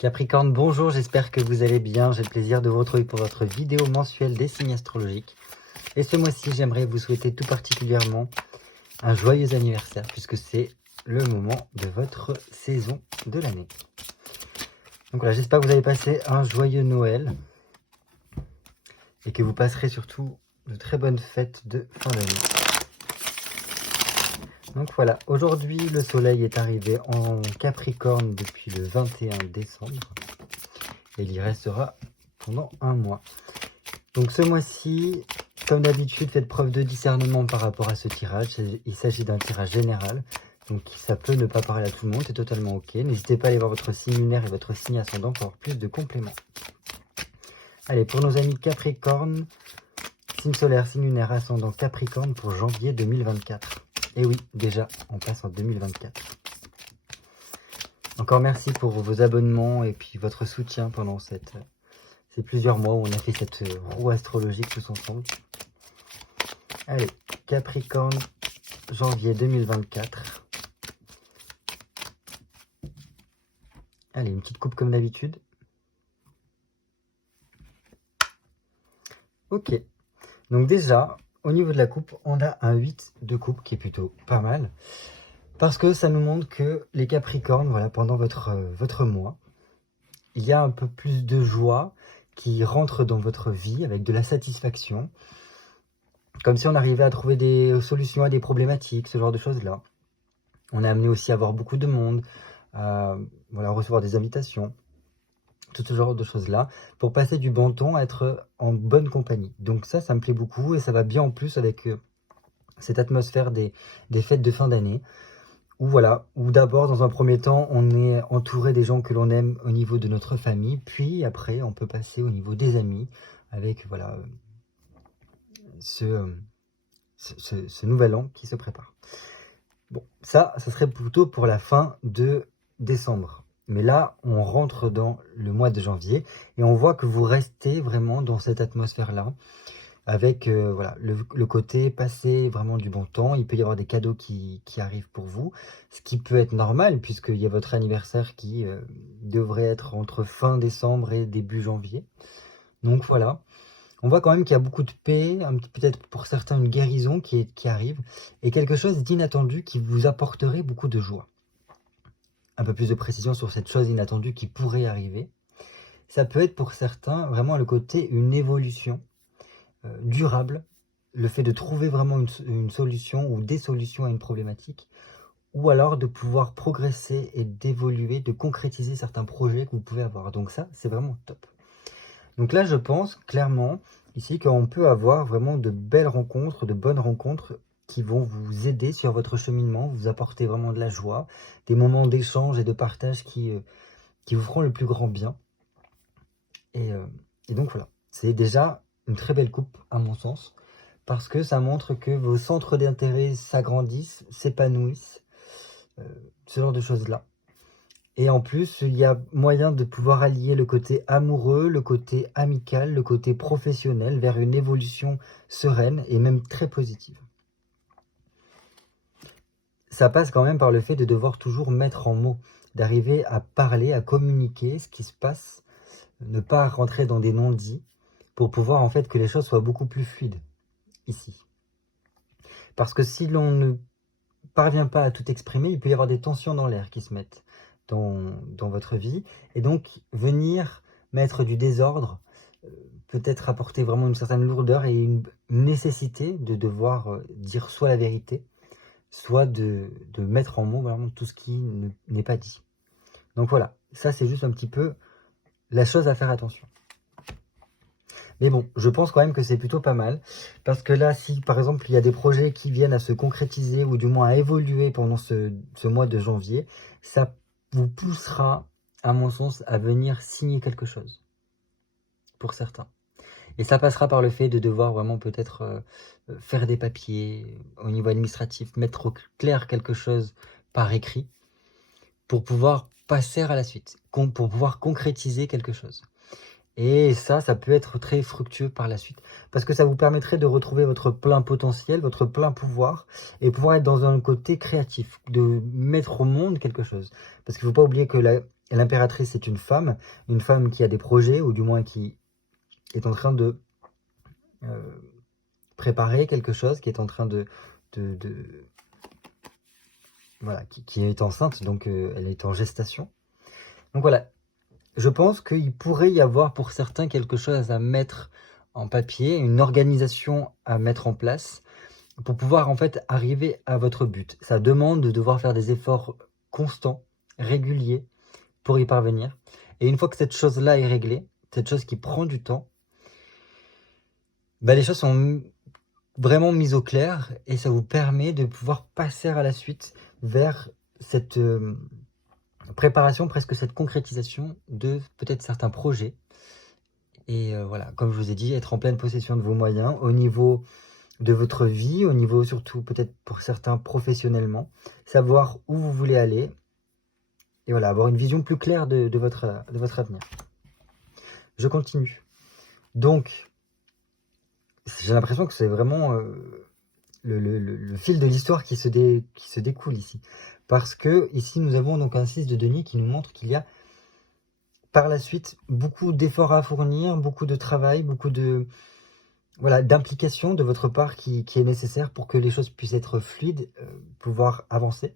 Capricorne, bonjour, j'espère que vous allez bien. J'ai le plaisir de vous retrouver pour votre vidéo mensuelle des signes astrologiques. Et ce mois-ci, j'aimerais vous souhaiter tout particulièrement un joyeux anniversaire, puisque c'est le moment de votre saison de l'année. Donc voilà, j'espère que vous allez passer un joyeux Noël et que vous passerez surtout de très bonnes fêtes de fin d'année. Donc voilà, aujourd'hui le soleil est arrivé en Capricorne depuis le 21 décembre et il y restera pendant un mois. Donc ce mois-ci, comme d'habitude, faites preuve de discernement par rapport à ce tirage. Il s'agit d'un tirage général, donc ça peut ne pas parler à tout le monde, c'est totalement ok. N'hésitez pas à aller voir votre signe lunaire et votre signe ascendant pour avoir plus de compléments. Allez, pour nos amis Capricorne, signe solaire, signe lunaire, ascendant Capricorne pour janvier 2024. Et oui, déjà, on passe en 2024. Encore merci pour vos abonnements et puis votre soutien pendant ces plusieurs mois où on a fait cette roue astrologique tous ensemble. Allez, Capricorne, janvier 2024. Allez, une petite coupe comme d'habitude. Ok. Donc déjà, au niveau de la coupe, on a un 8 de coupe qui est plutôt pas mal. Parce que ça nous montre que les Capricornes, voilà, pendant votre mois, il y a un peu plus de joie qui rentre dans votre vie avec de la satisfaction. Comme si on arrivait à trouver des solutions à des problématiques, ce genre de choses-là. On est amené aussi à voir beaucoup de monde, voilà, recevoir des invitations, tout ce genre de choses-là, pour passer du bon temps, être en bonne compagnie. Donc ça me plaît beaucoup et ça va bien en plus avec cette atmosphère des fêtes de fin d'année, où voilà, où d'abord, dans un premier temps, on est entouré des gens que l'on aime au niveau de notre famille, puis après, on peut passer au niveau des amis, avec voilà ce nouvel an qui se prépare. Bon, ça serait plutôt pour la fin de décembre. Mais là, on rentre dans le mois de janvier et on voit que vous restez vraiment dans cette atmosphère-là, avec voilà, le côté passer vraiment du bon temps. Il peut y avoir des cadeaux qui arrivent pour vous, ce qui peut être normal puisqu'il y a votre anniversaire qui devrait être entre fin décembre et début janvier. Donc voilà. On voit quand même qu'il y a beaucoup de paix, peut-être pour certains une guérison qui arrive, et quelque chose d'inattendu qui vous apporterait beaucoup de joie. Un peu plus de précision sur cette chose inattendue qui pourrait arriver. Ça peut être pour certains vraiment le côté une évolution durable, le fait de trouver vraiment une solution ou des solutions à une problématique, ou alors de pouvoir progresser et d'évoluer, de concrétiser certains projets que vous pouvez avoir. Donc ça, c'est vraiment top. Donc là, je pense clairement ici qu'on peut avoir vraiment de belles rencontres, de bonnes rencontres qui vont vous aider sur votre cheminement, vous apporter vraiment de la joie, des moments d'échange et de partage qui vous feront le plus grand bien. Et donc voilà, c'est déjà une très belle coupe à mon sens, parce que ça montre que vos centres d'intérêt s'agrandissent, s'épanouissent, ce genre de choses-là. Et en plus, il y a moyen de pouvoir allier le côté amoureux, le côté amical, le côté professionnel vers une évolution sereine et même très positive. Ça passe quand même par le fait de devoir toujours mettre en mots, d'arriver à parler, à communiquer ce qui se passe, ne pas rentrer dans des non-dits, pour pouvoir en fait que les choses soient beaucoup plus fluides ici. Parce que si l'on ne parvient pas à tout exprimer, il peut y avoir des tensions dans l'air qui se mettent dans votre vie, et donc venir mettre du désordre, peut-être apporter vraiment une certaine lourdeur et une nécessité de devoir dire soit la vérité, soit de mettre en mots vraiment tout ce qui n'est pas dit. Donc voilà, ça c'est juste un petit peu la chose à faire attention. Mais bon, je pense quand même que c'est plutôt pas mal, parce que là, si par exemple il y a des projets qui viennent à se concrétiser, ou du moins à évoluer pendant ce mois de janvier, ça vous poussera, à mon sens, à venir signer quelque chose, pour certains. Et ça passera par le fait de devoir vraiment peut-être faire des papiers au niveau administratif, mettre au clair quelque chose par écrit, pour pouvoir passer à la suite, pour pouvoir concrétiser quelque chose. Et ça peut être très fructueux par la suite, parce que ça vous permettrait de retrouver votre plein potentiel, votre plein pouvoir, et pouvoir être dans un côté créatif, de mettre au monde quelque chose. Parce qu'il ne faut pas oublier que l'impératrice est une femme qui a des projets, ou du moins qui est en train de préparer quelque chose, qui est en train voilà, qui est enceinte, donc elle est en gestation. Donc voilà, je pense qu'il pourrait y avoir pour certains quelque chose à mettre en papier, une organisation à mettre en place pour pouvoir en fait arriver à votre but. Ça demande de devoir faire des efforts constants, réguliers pour y parvenir. Et une fois que cette chose-là est réglée, cette chose qui prend du temps, bah, les choses sont vraiment mises au clair et ça vous permet de pouvoir passer à la suite vers cette préparation, presque cette concrétisation de peut-être certains projets. Et voilà, comme je vous ai dit, être en pleine possession de vos moyens au niveau de votre vie, au niveau surtout peut-être pour certains professionnellement, savoir où vous voulez aller et voilà, avoir une vision plus claire de votre avenir. Je continue. Donc, j'ai l'impression que c'est vraiment le fil de l'histoire qui se découle ici. Parce que ici, nous avons donc un 6 de denier qui nous montre qu'il y a par la suite beaucoup d'efforts à fournir, beaucoup de travail, beaucoup de voilà, d'implication de votre part qui est nécessaire pour que les choses puissent être fluides, pouvoir avancer.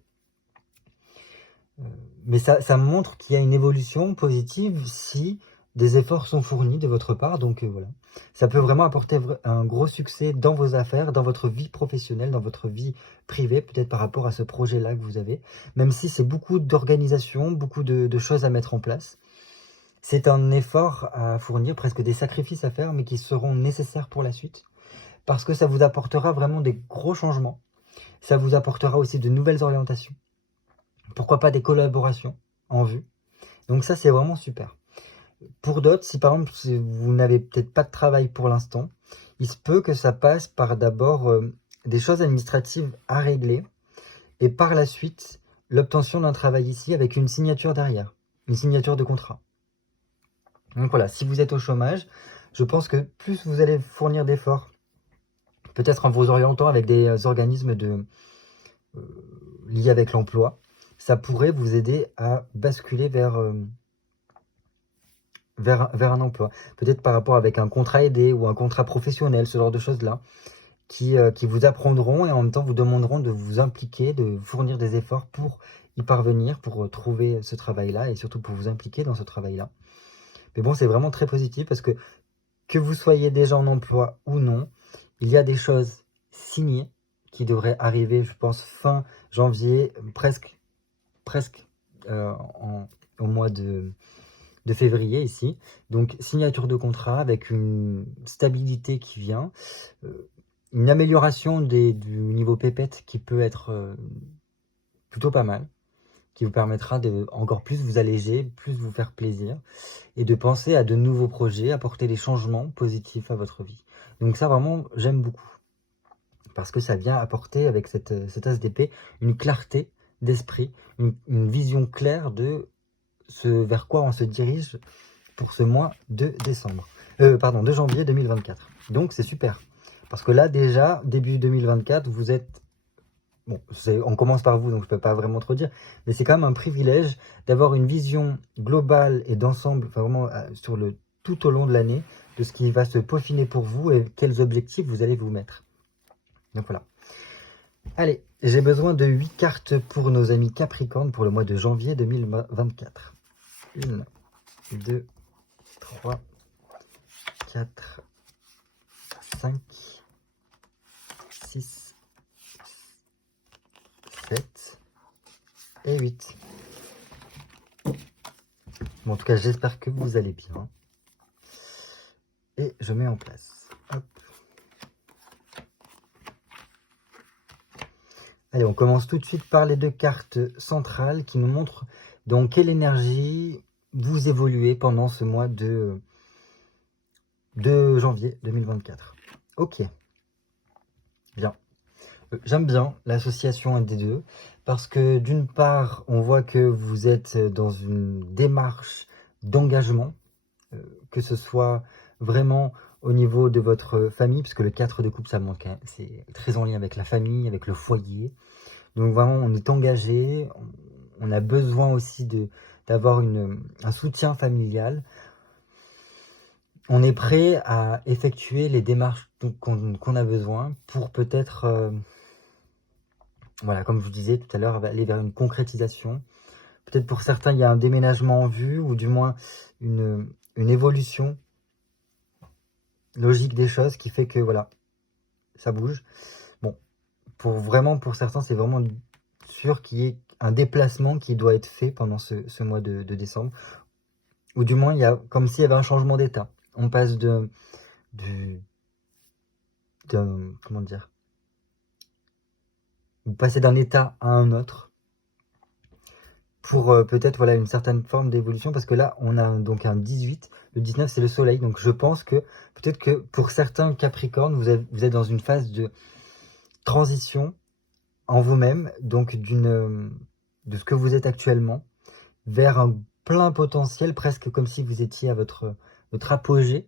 Mais ça montre qu'il y a une évolution positive si des efforts sont fournis de votre part. Donc voilà, ça peut vraiment apporter un gros succès dans vos affaires, dans votre vie professionnelle, dans votre vie privée, peut-être par rapport à ce projet-là que vous avez. Même si c'est beaucoup d'organisation, beaucoup de choses à mettre en place. C'est un effort à fournir, presque des sacrifices à faire, mais qui seront nécessaires pour la suite. Parce que ça vous apportera vraiment des gros changements. Ça vous apportera aussi de nouvelles orientations. Pourquoi pas des collaborations en vue. Donc ça, c'est vraiment super. Pour d'autres, si par exemple, si vous n'avez peut-être pas de travail pour l'instant, il se peut que ça passe par d'abord des choses administratives à régler. Et par la suite, l'obtention d'un travail ici avec une signature derrière. Une signature de contrat. Donc voilà, si vous êtes au chômage, je pense que plus vous allez fournir d'efforts, peut-être en vous orientant avec des organismes liés avec l'emploi, ça pourrait vous aider à basculer vers un emploi. Peut-être par rapport avec un contrat aidé ou un contrat professionnel, ce genre de choses-là, qui vous apprendront et en même temps vous demanderont de vous impliquer, de fournir des efforts pour y parvenir, pour trouver ce travail-là et surtout pour vous impliquer dans ce travail-là. Mais bon, c'est vraiment très positif parce que vous soyez déjà en emploi ou non, il y a des choses signées qui devraient arriver, je pense, fin janvier, presque au mois de février ici. Donc, signature de contrat avec une stabilité qui vient, une amélioration du niveau pépette qui peut être plutôt pas mal, qui vous permettra de encore plus vous alléger, plus vous faire plaisir et de penser à de nouveaux projets, apporter des changements positifs à votre vie. Donc ça, vraiment, j'aime beaucoup. Parce que ça vient apporter, avec cet as d'épée, une clarté d'esprit, une vision claire de ce vers quoi on se dirige pour ce mois de de janvier 2024. Donc c'est super. Parce que là, déjà, début 2024, vous êtes... Bon, on commence par vous, donc je ne peux pas vraiment trop dire, mais c'est quand même un privilège d'avoir une vision globale et d'ensemble, enfin vraiment tout au long de l'année, de ce qui va se peaufiner pour vous et quels objectifs vous allez vous mettre. Donc voilà. Allez, j'ai besoin de 8 cartes pour nos amis Capricorne pour le mois de janvier 2024. 1, 2, 3, 4, 5, 6, 7 et 8. Bon, en tout cas, j'espère que vous allez bien. Et je mets en place. Hop. Allez, on commence tout de suite par les 2 cartes centrales qui nous montrent dans quelle énergie vous évoluez pendant ce mois de janvier 2024. Ok. Bien. J'aime bien l'association des deux parce que d'une part, on voit que vous êtes dans une démarche d'engagement, que ce soit vraiment au niveau de votre famille, puisque le 4 de coupe, ça montre, c'est très en lien avec la famille, avec le foyer. Donc vraiment, on est engagé, on a besoin aussi d'avoir un soutien familial. On est prêt à effectuer les démarches qu'on a besoin pour peut-être, voilà, comme je vous disais tout à l'heure, aller vers une concrétisation. Peut-être pour certains, il y a un déménagement en vue, ou du moins une évolution logique des choses qui fait que, voilà, ça bouge. Bon, pour certains, c'est vraiment sûr qu'il y ait un déplacement qui doit être fait pendant ce mois de décembre. Ou du moins, il y a comme s'il y avait un changement d'état. On passe comment dire, vous passez d'un état à un autre pour peut-être voilà une certaine forme d'évolution, parce que là on a donc un 18, le 19 c'est le soleil, donc je pense que peut-être que pour certains Capricornes vous êtes dans une phase de transition en vous-même, donc de ce que vous êtes actuellement vers un plein potentiel, presque comme si vous étiez à votre apogée,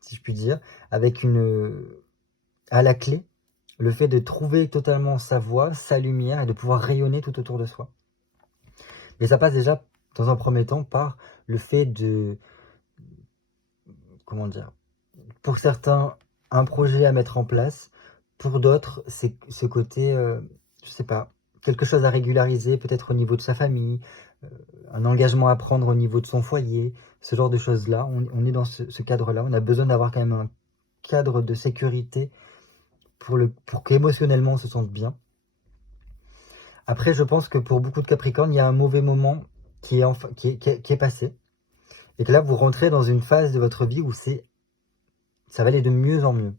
si je puis dire, avec à la clé le fait de trouver totalement sa voie, sa lumière, et de pouvoir rayonner tout autour de soi. Mais ça passe déjà, dans un premier temps, par le fait de, comment dire, pour certains, un projet à mettre en place, pour d'autres, c'est ce côté, je sais pas, quelque chose à régulariser, peut-être au niveau de sa famille, un engagement à prendre au niveau de son foyer, ce genre de choses-là. On est dans ce cadre-là, on a besoin d'avoir quand même un cadre de sécurité pour qu'émotionnellement on se sente bien. Après, je pense que pour beaucoup de Capricornes, il y a un mauvais moment qui est passé. Et que là, vous rentrez dans une phase de votre vie où ça va aller de mieux en mieux.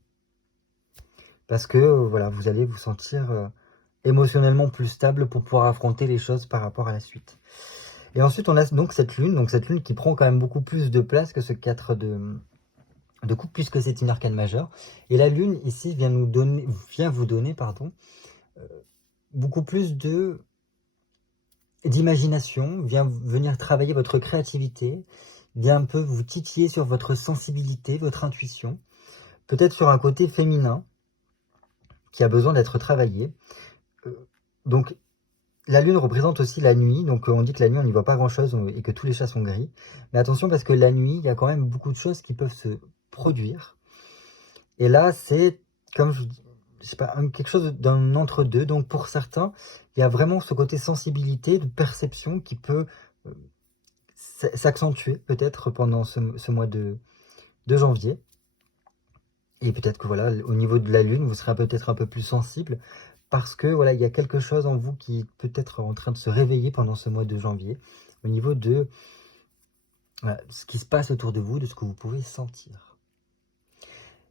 Parce que voilà, vous allez vous sentir émotionnellement plus stable pour pouvoir affronter les choses par rapport à la suite. Et ensuite, on a donc cette lune qui prend quand même beaucoup plus de place que ce 4 de coupe, puisque c'est une arcane majeure. Et la lune, ici, vient vous donner, beaucoup plus d'imagination, vient venir travailler votre créativité, vient un peu vous titiller sur votre sensibilité, votre intuition, peut-être sur un côté féminin qui a besoin d'être travaillé. Donc la lune représente aussi la nuit, donc on dit que la nuit on n'y voit pas grand chose et que tous les chats sont gris, mais attention parce que la nuit il y a quand même beaucoup de choses qui peuvent se produire, et là c'est comme je sais pas, quelque chose d'un entre-deux. Donc pour certains il y a vraiment ce côté sensibilité, de perception qui peut s'accentuer peut-être pendant ce mois de janvier. Et peut-être que voilà, au niveau de la lune, vous serez peut-être un peu plus sensible, parce que voilà, il y a quelque chose en vous qui est peut-être en train de se réveiller pendant ce mois de janvier, au niveau de voilà, ce qui se passe autour de vous, de ce que vous pouvez sentir.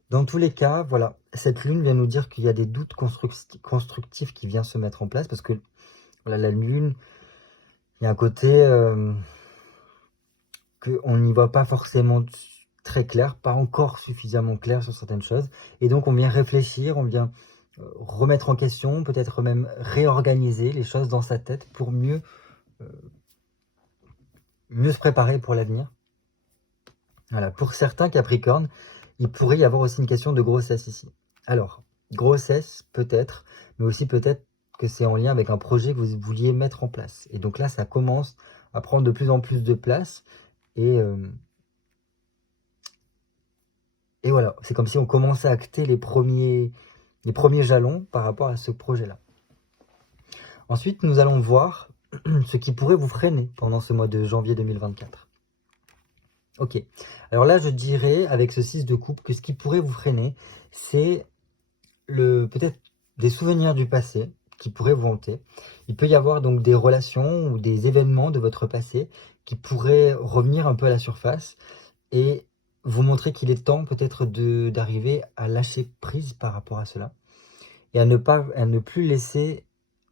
Dans tous les cas, voilà, cette lune vient nous dire qu'il y a des doutes constructifs qui viennent se mettre en place, parce que voilà, la lune, il y a un côté qu'on n'y voit pas forcément très clair, pas encore suffisamment clair sur certaines choses, et donc on vient réfléchir, on vient remettre en question, peut-être même réorganiser les choses dans sa tête pour mieux se préparer pour l'avenir. Voilà, pour certains Capricornes, il pourrait y avoir aussi une question de grossesse ici. Alors, grossesse peut-être, mais aussi peut-être que c'est en lien avec un projet que vous vouliez mettre en place. Et donc là, ça commence à prendre de plus en plus de place, et voilà, c'est comme si on commençait à acter les premiers jalons par rapport à ce projet-là. Ensuite, nous allons voir ce qui pourrait vous freiner pendant ce mois de janvier 2024. Ok, alors là, je dirais, avec ce 6 de coupe, que ce qui pourrait vous freiner, c'est peut-être des souvenirs du passé qui pourraient vous hanter. Il peut y avoir donc des relations ou des événements de votre passé qui pourraient revenir un peu à la surface et vous montrer qu'il est temps peut-être d'arriver à lâcher prise par rapport à cela et à ne plus laisser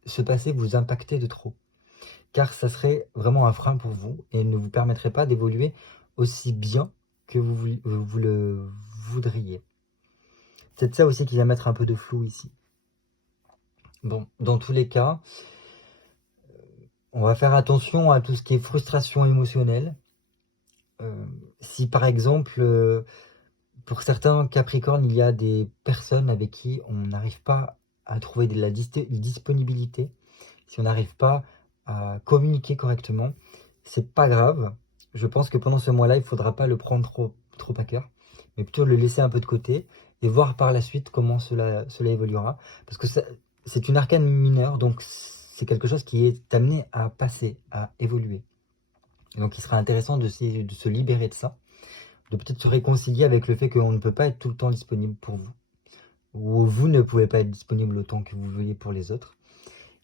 ce passé vous impacter de trop. Car ça serait vraiment un frein pour vous et ne vous permettrait pas d'évoluer aussi bien que vous le voudriez. C'est ça aussi qui va mettre un peu de flou ici. Bon, dans tous les cas, on va faire attention à tout ce qui est frustration émotionnelle. Si par exemple, pour certains Capricornes, il y a des personnes avec qui on n'arrive pas à trouver de la disponibilité, si on n'arrive pas à communiquer correctement, c'est pas grave. Je pense que pendant ce mois-là, il faudra pas le prendre trop à cœur, mais plutôt le laisser un peu de côté et voir par la suite comment cela évoluera. Parce que c'est une arcane mineure, donc c'est quelque chose qui est amené à passer, à évoluer. Et donc il sera intéressant de se libérer de ça, de peut-être se réconcilier avec le fait qu'on ne peut pas être tout le temps disponible pour vous, ou vous ne pouvez pas être disponible autant que vous vouliez pour les autres.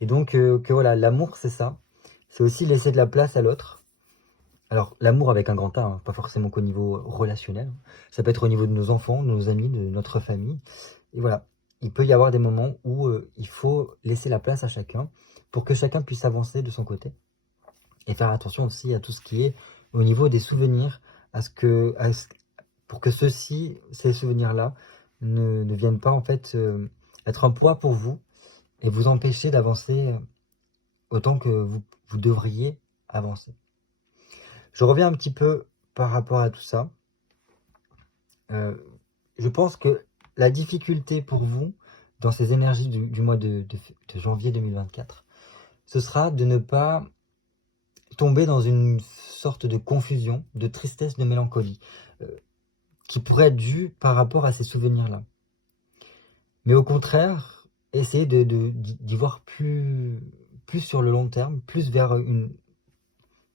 Et donc que voilà, l'amour c'est ça, c'est aussi laisser de la place à l'autre. Alors l'amour avec un grand A, hein, pas forcément qu'au niveau relationnel, ça peut être au niveau de nos enfants, de nos amis, de notre famille. Et voilà, il peut y avoir des moments où il faut laisser la place à chacun pour que chacun puisse avancer de son côté. Et faire attention aussi à tout ce qui est au niveau des souvenirs, pour que ces souvenirs-là, ne viennent pas en fait être un poids pour vous et vous empêcher d'avancer autant que vous devriez avancer. Je reviens un petit peu par rapport à tout ça. Je pense que la difficulté pour vous dans ces énergies du mois de janvier 2024, ce sera de ne pas tomber dans une sorte de confusion, de tristesse, de mélancolie, qui pourrait être due par rapport à ces souvenirs-là. Mais au contraire, essayez d'y voir plus sur le long terme, plus vers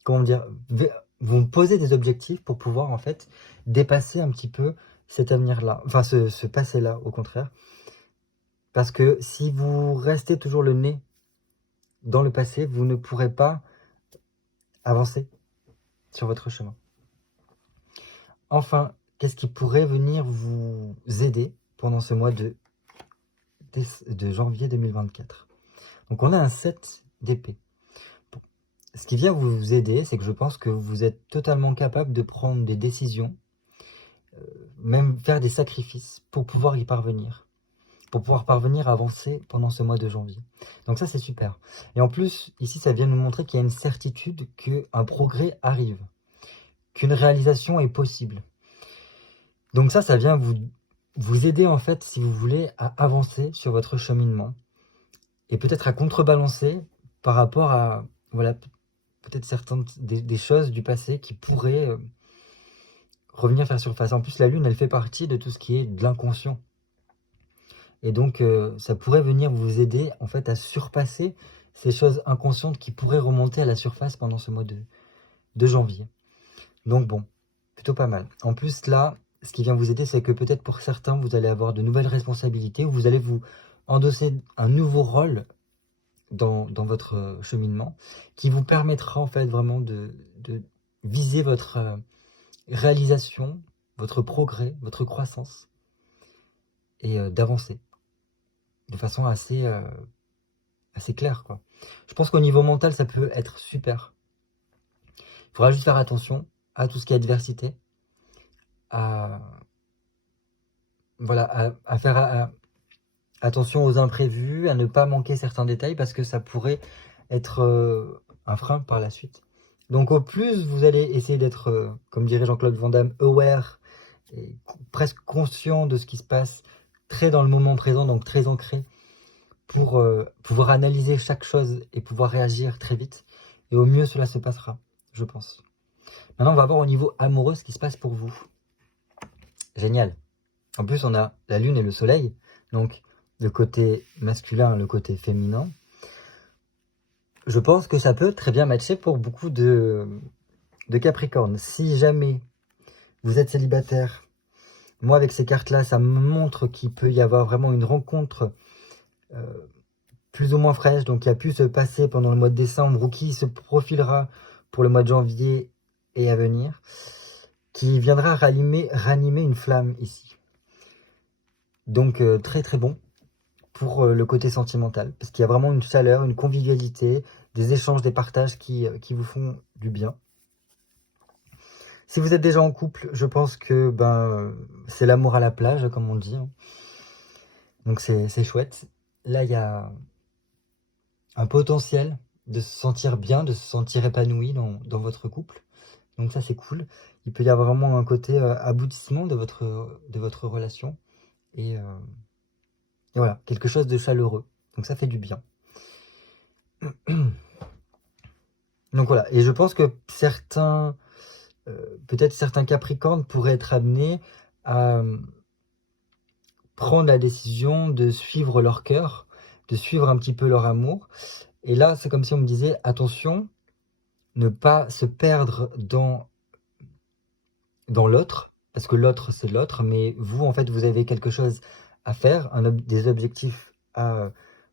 comment dire, vous posez des objectifs pour pouvoir en fait dépasser un petit peu cet avenir-là, enfin ce passé-là au contraire. Parce que si vous restez toujours le nez dans le passé, vous ne pourrez pas avancer sur votre chemin. Enfin, qu'est-ce qui pourrait venir vous aider pendant ce mois de janvier 2024? Donc on a un 7 d'épée. Ce qui vient vous aider, c'est que je pense que vous êtes totalement capable de prendre des décisions, même faire des sacrifices pour pouvoir y parvenir. Pour pouvoir parvenir à avancer pendant ce mois de janvier. Donc ça, c'est super. Et en plus, ici, ça vient nous montrer qu'il y a une certitude qu'un progrès arrive, qu'une réalisation est possible. Donc ça vient vous aider, en fait, si vous voulez, à avancer sur votre cheminement et peut-être à contrebalancer par rapport à, voilà, peut-être certaines des choses du passé qui pourraient revenir faire surface. En plus, la Lune, elle fait partie de tout ce qui est de l'inconscient. Et donc, ça pourrait venir vous aider en fait à surpasser ces choses inconscientes qui pourraient remonter à la surface pendant ce mois de janvier. Donc bon, plutôt pas mal. En plus là, ce qui vient vous aider, c'est que peut-être pour certains, vous allez avoir de nouvelles responsabilités ou vous allez vous endosser un nouveau rôle dans votre cheminement qui vous permettra en fait vraiment de viser votre réalisation, votre progrès, votre croissance et d'avancer de façon assez claire, quoi. Je pense qu'au niveau mental, ça peut être super. Il faudra juste faire attention à tout ce qui est adversité, à, voilà, à faire attention aux imprévus, à ne pas manquer certains détails parce que ça pourrait être un frein par la suite. Donc au plus vous allez essayer d'être, comme dirait Jean-Claude Van Damme, aware et presque conscient de ce qui se passe, très dans le moment présent, donc très ancré, pour pouvoir analyser chaque chose et pouvoir réagir très vite. Et au mieux, cela se passera, je pense. Maintenant, on va voir au niveau amoureux ce qui se passe pour vous. Génial. En plus, on a la lune et le soleil. Donc, le côté masculin, le côté féminin. Je pense que ça peut très bien matcher pour beaucoup de Capricorne. Si jamais vous êtes célibataire, moi, avec ces cartes-là, ça me montre qu'il peut y avoir vraiment une rencontre plus ou moins fraîche, donc qui a pu se passer pendant le mois de décembre ou qui se profilera pour le mois de janvier et à venir, qui viendra ranimer une flamme ici. Donc très très bon pour le côté sentimental, parce qu'il y a vraiment une chaleur, une convivialité, des échanges, des partages qui vous font du bien. Si vous êtes déjà en couple, je pense que c'est l'amour à la plage, comme on dit. Donc c'est chouette. Là, il y a un potentiel de se sentir bien, de se sentir épanoui dans votre couple. Donc ça, c'est cool. Il peut y avoir vraiment un côté aboutissement de votre relation. Et voilà, quelque chose de chaleureux. Donc ça fait du bien. Donc voilà, et je pense que certains, peut-être certains Capricornes pourraient être amenés à prendre la décision de suivre leur cœur, de suivre un petit peu leur amour. Et là, c'est comme si on me disait, attention, ne pas se perdre dans l'autre, parce que l'autre, c'est l'autre, mais vous, en fait, vous avez quelque chose à faire, des objectifs à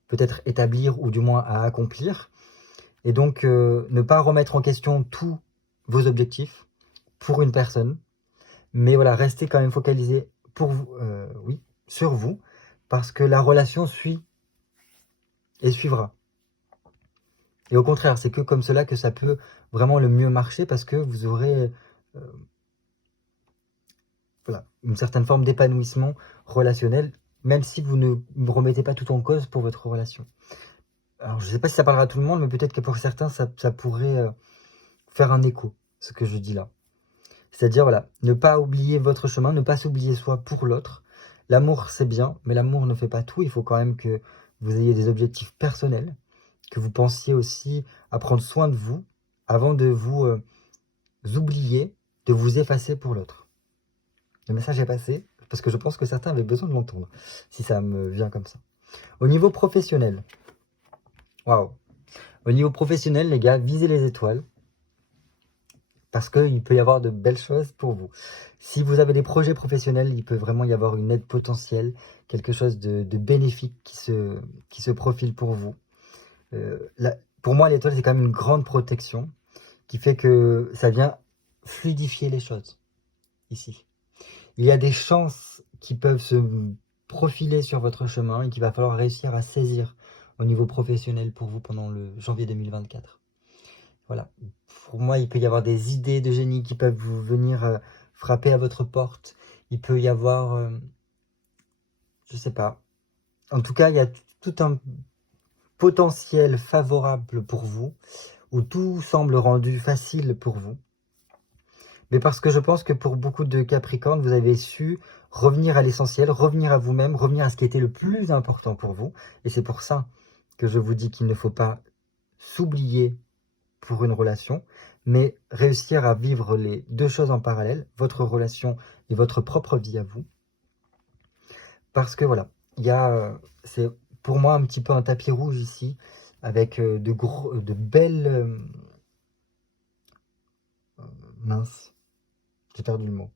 peut-être établir ou du moins à accomplir. Et donc, ne pas remettre en question tous vos objectifs pour une personne, mais voilà, restez quand même focalisé pour vous, oui, sur vous, parce que la relation suit et suivra. Et au contraire, c'est que comme cela que ça peut vraiment le mieux marcher, parce que vous aurez voilà, une certaine forme d'épanouissement relationnel, même si vous ne remettez pas tout en cause pour votre relation. Alors, je ne sais pas si ça parlera à tout le monde, mais peut-être que pour certains, ça pourrait faire un écho, ce que je dis là. C'est-à-dire, voilà, ne pas oublier votre chemin, ne pas s'oublier soi pour l'autre. L'amour, c'est bien, mais l'amour ne fait pas tout. Il faut quand même que vous ayez des objectifs personnels, que vous pensiez aussi à prendre soin de vous avant de vous oublier, de vous effacer pour l'autre. Le message est passé, parce que je pense que certains avaient besoin de l'entendre, si ça me vient comme ça. Au niveau professionnel, waouh. Au niveau professionnel, les gars, visez les étoiles, parce qu'il peut y avoir de belles choses pour vous. Si vous avez des projets professionnels, il peut vraiment y avoir une aide potentielle, quelque chose de bénéfique qui se profile pour vous. Pour moi, l'étoile, c'est quand même une grande protection qui fait que ça vient fluidifier les choses ici. Il y a des chances qui peuvent se profiler sur votre chemin et qu'il va falloir réussir à saisir au niveau professionnel pour vous pendant le janvier 2024. Voilà. Pour moi, il peut y avoir des idées de génie qui peuvent vous venir frapper à votre porte. Il peut y avoir, je sais pas. En tout cas, il y a tout un potentiel favorable pour vous, où tout semble rendu facile pour vous. Mais parce que je pense que pour beaucoup de Capricornes, vous avez su revenir à l'essentiel, revenir à vous-même, revenir à ce qui était le plus important pour vous. Et c'est pour ça que je vous dis qu'il ne faut pas s'oublier pour une relation, mais réussir à vivre les deux choses en parallèle, votre relation et votre propre vie à vous. Parce que voilà, c'est pour moi un petit peu un tapis rouge ici, avec de belles... mince, j'ai perdu le mot.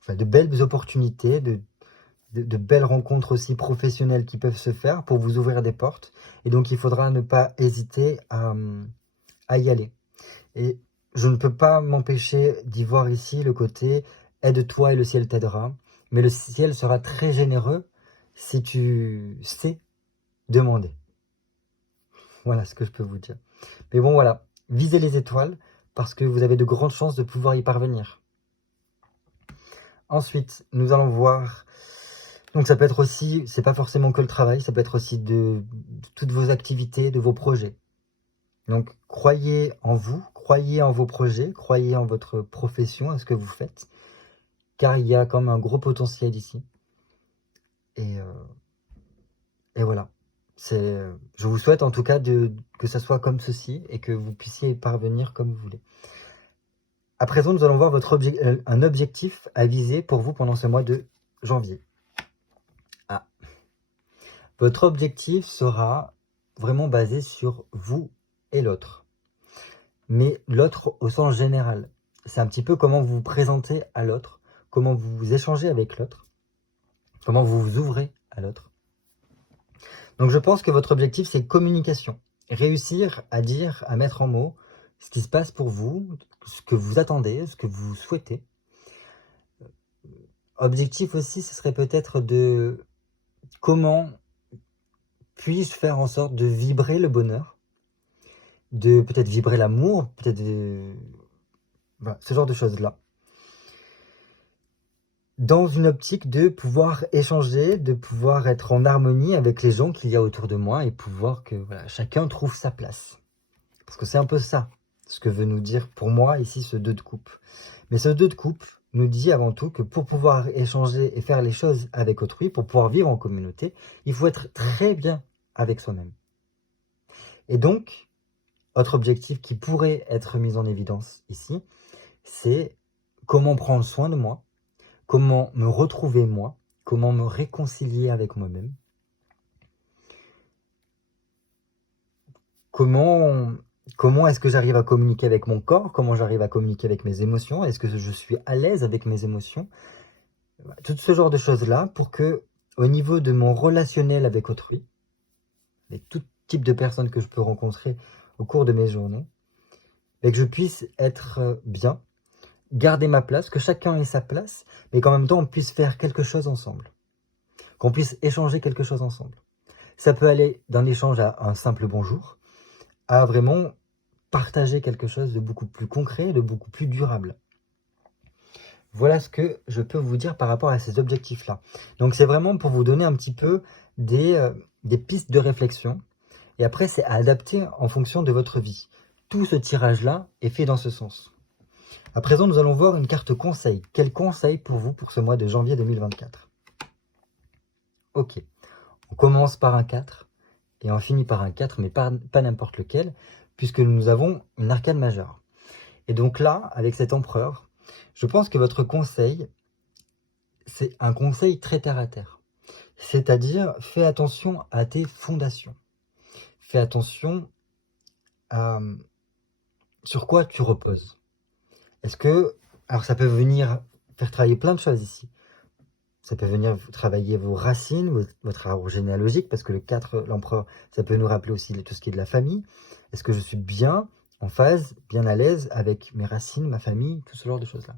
Enfin, de belles opportunités, de belles rencontres aussi professionnelles qui peuvent se faire pour vous ouvrir des portes. Et donc, il faudra ne pas hésiter à y aller. Et je ne peux pas m'empêcher d'y voir ici le côté « aide-toi et le ciel t'aidera ». Mais le ciel sera très généreux si tu sais demander. Voilà ce que je peux vous dire. Mais bon, voilà, visez les étoiles parce que vous avez de grandes chances de pouvoir y parvenir. Ensuite, nous allons voir... Donc ça peut être aussi, c'est pas forcément que le travail, ça peut être aussi de toutes vos activités, de vos projets. Donc croyez en vous, croyez en vos projets, croyez en votre profession, à ce que vous faites, car il y a quand même un gros potentiel ici. Et voilà. Je vous souhaite en tout cas que ça soit comme ceci et que vous puissiez y parvenir comme vous voulez. À présent, nous allons voir un objectif à viser pour vous pendant ce mois de janvier. Votre objectif sera vraiment basé sur vous et l'autre. Mais l'autre au sens général. C'est un petit peu comment vous vous présentez à l'autre, comment vous échangez avec l'autre, comment vous vous ouvrez à l'autre. Donc je pense que votre objectif, c'est communication. Réussir à dire, à mettre en mots ce qui se passe pour vous, ce que vous attendez, ce que vous souhaitez. Objectif aussi, ce serait peut-être de comment puis-je faire en sorte de vibrer le bonheur, de peut-être vibrer l'amour, peut-être voilà, ce genre de choses-là. Dans une optique de pouvoir échanger, de pouvoir être en harmonie avec les gens qu'il y a autour de moi et pouvoir que voilà, chacun trouve sa place. Parce que c'est un peu ça, ce que veut nous dire pour moi ici ce 2 de coupe. Mais ce 2 de coupe nous dit avant tout que pour pouvoir échanger et faire les choses avec autrui, pour pouvoir vivre en communauté, il faut être très bien avec soi-même. Et donc, Autre objectif qui pourrait être mis en évidence ici, c'est comment prendre soin de moi, comment me retrouver moi, comment me réconcilier avec moi-même, comment est-ce que j'arrive à communiquer avec mon corps, comment j'arrive à communiquer avec mes émotions, est-ce que je suis à l'aise avec mes émotions, tout ce genre de choses-là pour que, au niveau de mon relationnel avec autrui, avec tout type de personnes que je peux rencontrer au cours de mes journées, et que je puisse être bien, garder ma place, que chacun ait sa place, mais qu'en même temps on puisse faire quelque chose ensemble, qu'on puisse échanger quelque chose ensemble. Ça peut aller d'un échange à un simple bonjour, à vraiment partager quelque chose de beaucoup plus concret, de beaucoup plus durable. Voilà ce que je peux vous dire par rapport à ces objectifs-là. Donc c'est vraiment pour vous donner un petit peu des pistes de réflexion. Et après, c'est à adapter en fonction de votre vie. Tout ce tirage-là est fait dans ce sens. À présent, nous allons voir une carte conseil. Quel conseil pour vous pour ce mois de janvier 2024? Ok, on commence par un 4 et on finit par un 4, mais pas n'importe lequel, puisque nous avons une arcane majeure. Et donc là, avec cet empereur, je pense que votre conseil, c'est un conseil très terre à terre. C'est-à-dire, fais attention à tes fondations. Fais attention à sur quoi tu reposes. Est-ce que, alors ça peut venir faire travailler plein de choses ici. Ça peut venir travailler vos racines, votre arbre généalogique, parce que le 4, l'empereur, ça peut nous rappeler aussi tout ce qui est de la famille. Est-ce que je suis bien en phase, bien à l'aise avec mes racines, ma famille, tout ce genre de choses-là.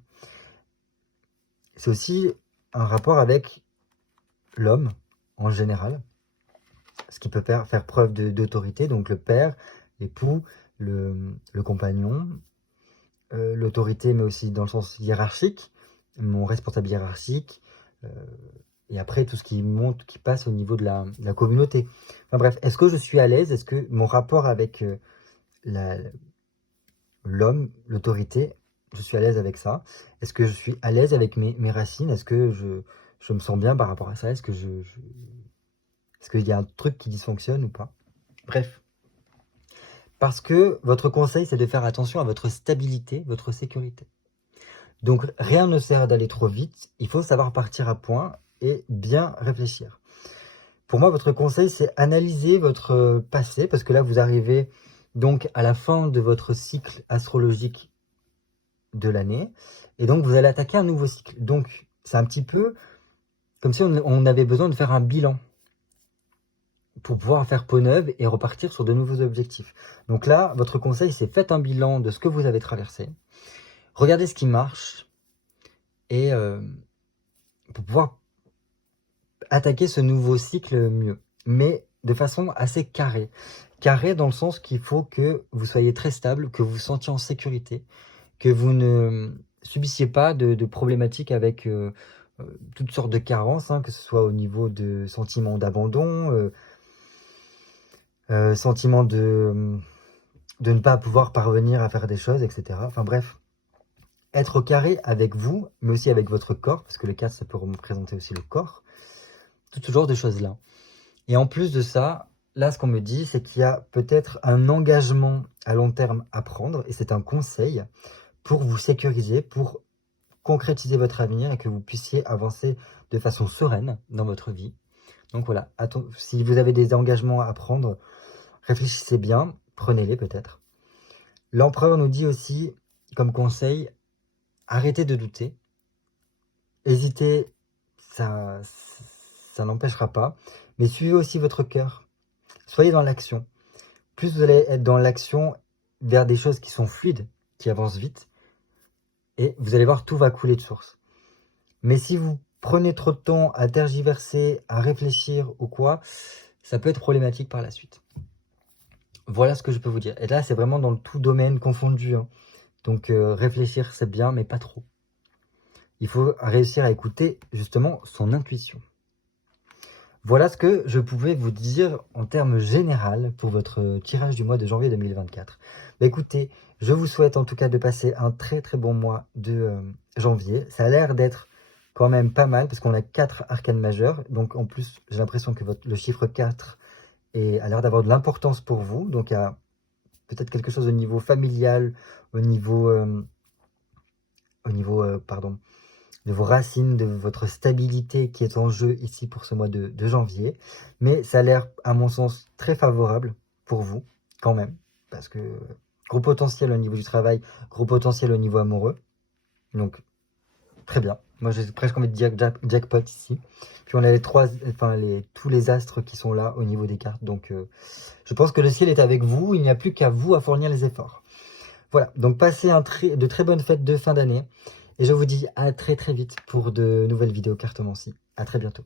C'est aussi un rapport avec l'homme en général, ce qui peut faire preuve d'autorité, donc le père, l'époux, le compagnon, l'autorité, mais aussi dans le sens hiérarchique, mon responsable hiérarchique, et après tout ce qui monte, qui passe au niveau de la communauté. Enfin bref, est-ce que je suis à l'aise? Est-ce que mon rapport avec l'homme, l'autorité, je suis à l'aise avec ça? Est-ce que je suis à l'aise avec mes racines? Est-ce que je me sens bien par rapport à ça? Est-ce qu'il y a un truc qui dysfonctionne ou pas? Bref. Parce que votre conseil, c'est de faire attention à votre stabilité, votre sécurité. Donc, rien ne sert d'aller trop vite. Il faut savoir partir à point et bien réfléchir. Pour moi, votre conseil, c'est analyser votre passé, parce que là, vous arrivez donc à la fin de votre cycle astrologique de l'année, et donc vous allez attaquer un nouveau cycle. Donc, c'est un petit peu comme si on avait besoin de faire un bilan pour pouvoir faire peau neuve et repartir sur de nouveaux objectifs. Donc là, votre conseil, c'est faites un bilan de ce que vous avez traversé, regardez ce qui marche, et pour pouvoir attaquer ce nouveau cycle mieux, mais de façon assez carrée. Carré dans le sens qu'il faut que vous soyez très stable, que vous vous sentiez en sécurité, que vous ne subissiez pas de problématiques avec toutes sortes de carences, hein, que ce soit au niveau de sentiments d'abandon, sentiment de ne pas pouvoir parvenir à faire des choses, etc. Enfin bref, être au carré avec vous, mais aussi avec votre corps, parce que les 4, ça peut représenter aussi le corps, tout ce genre de choses-là. Et en plus de ça, là, ce qu'on me dit, c'est qu'il y a peut-être un engagement à long terme à prendre, et c'est un conseil pour vous sécuriser, pour concrétiser votre avenir et que vous puissiez avancer de façon sereine dans votre vie. Donc voilà, si vous avez des engagements à prendre, réfléchissez bien, prenez-les peut-être. L'empereur nous dit aussi, comme conseil, arrêtez de douter. Hésiter, ça n'empêchera pas, mais suivez aussi votre cœur. Soyez dans l'action. Plus vous allez être dans l'action vers des choses qui sont fluides, qui avancent vite, et vous allez voir, tout va couler de source. Mais si vous prenez trop de temps à tergiverser, à réfléchir ou quoi, ça peut être problématique par la suite. Voilà ce que je peux vous dire. Et là, c'est vraiment dans le tout domaine confondu, hein. Donc réfléchir, c'est bien, mais pas trop. Il faut réussir à écouter justement son intuition. Voilà ce que je pouvais vous dire en termes général pour votre tirage du mois de janvier 2024. Bah, écoutez, je vous souhaite en tout cas de passer un très très bon mois de janvier. Ça a l'air d'être quand même pas mal parce qu'on a 4 arcanes majeures. Donc en plus, j'ai l'impression que le chiffre 4 a l'air d'avoir de l'importance pour vous. Donc à peut-être quelque chose au niveau familial, au niveau, pardon, de vos racines, de votre stabilité qui est en jeu ici pour ce mois de janvier. Mais ça a l'air, à mon sens, très favorable pour vous, quand même, parce que gros potentiel au niveau du travail, gros potentiel au niveau amoureux. Donc, très bien. Moi, j'ai presque envie de dire jackpot ici. Puis on a tous les astres qui sont là au niveau des cartes. Donc, je pense que le ciel est avec vous. Il n'y a plus qu'à vous à fournir les efforts. Voilà. Donc, passez de très bonnes fêtes de fin d'année. Et je vous dis à très très vite pour de nouvelles vidéos cartomancie. À très bientôt.